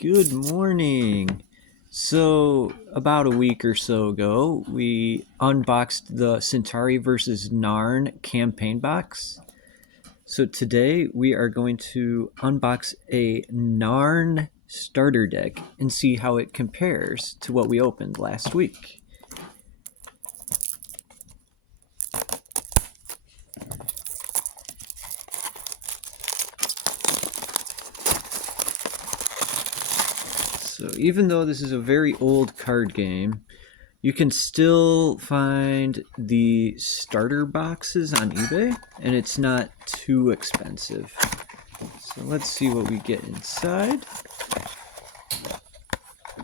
Good morning. So, about a week or so ago, we unboxed the Centauri versus Narn campaign box. So, today we are going to unbox a Narn Starter Deck and see how it compares to what we opened last week. So, even though this is a very old card game, you can still find the starter boxes on eBay, and it's not too expensive. So let's see what we get inside.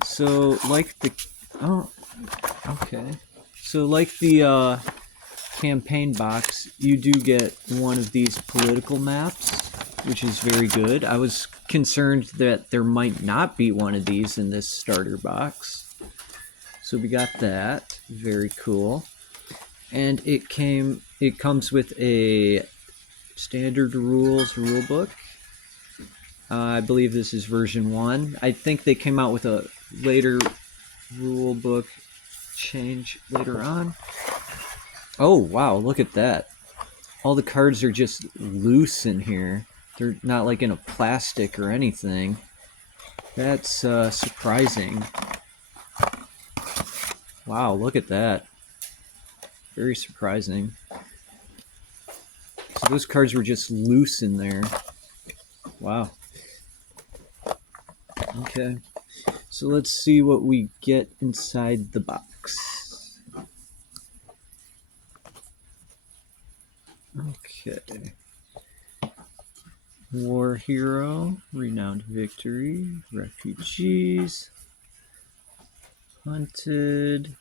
So like the okay. So like the campaign box, you do get one of these political maps, which is very good. I was concerned that there might not be one of these in this starter box. So we got that. Very cool. And it comes with a standard rules rulebook. I believe this is version 1. I think they came out with a later rulebook change later on. Oh, wow, look at that. All the cards are just loose in here. They're not like in a plastic or anything. That's surprising. Wow, look at that. Very surprising. So those cards were just loose in there. Wow. Okay. So let's see what we get inside the box. Okay. War hero, renowned victory, refugees, hunted,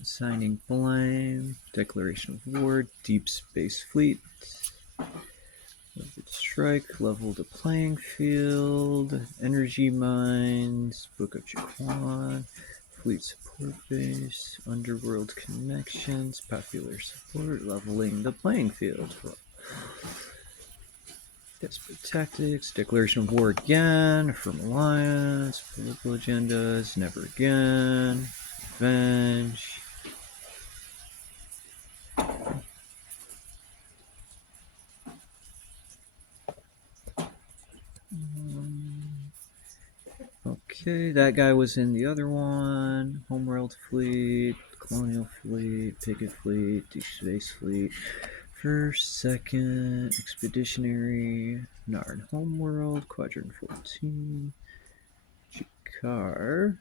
assigning blame, declaration of war, deep space fleet, leverage strike, level the playing field, energy mines, book of Jaquan, fleet support base, underworld connections, popular support, leveling the playing field. Desperate tactics, declaration of war again, firm alliance, political agendas, never again, revenge. Okay, that guy was in the other one. Homeworld fleet, colonial fleet, picket fleet, deep space fleet. First, second, expeditionary, Narn Homeworld, Quadrant 14, Jakar.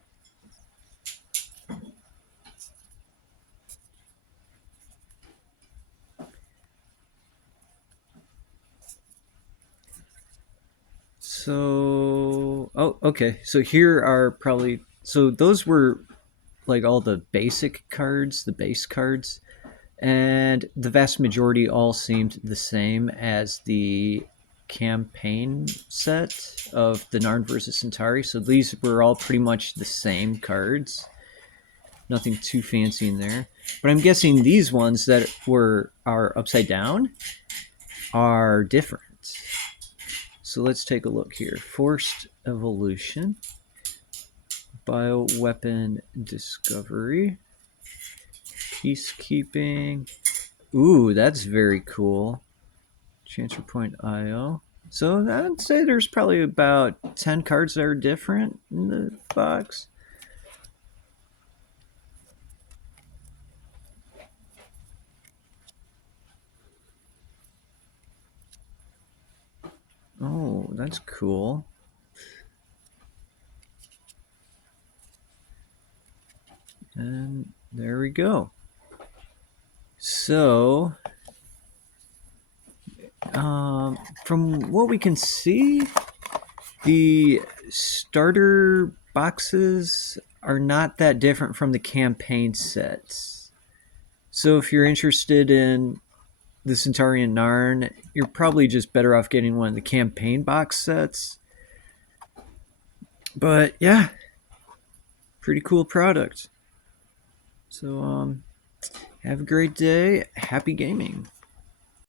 So, oh, okay. So here are probably, so those were like all the basic cards, the base cards, and the vast majority all seemed the same as the campaign set of the Narn versus Centauri. So these were all pretty much the same cards. Nothing too fancy in there. But I'm guessing these ones that are upside down are different. So let's take a look here. Forced evolution, bioweapon discovery, peacekeeping. Ooh, that's very cool. Transfer point IO. So I'd say there's probably about 10 cards that are different in the box. Oh, that's cool. And there we go. So, from what we can see, the starter boxes are not that different from the campaign sets. So if you're interested in the Centaurian Narn, you're probably just better off getting one of the campaign box sets. But yeah, pretty cool product. So have a great day. Happy gaming.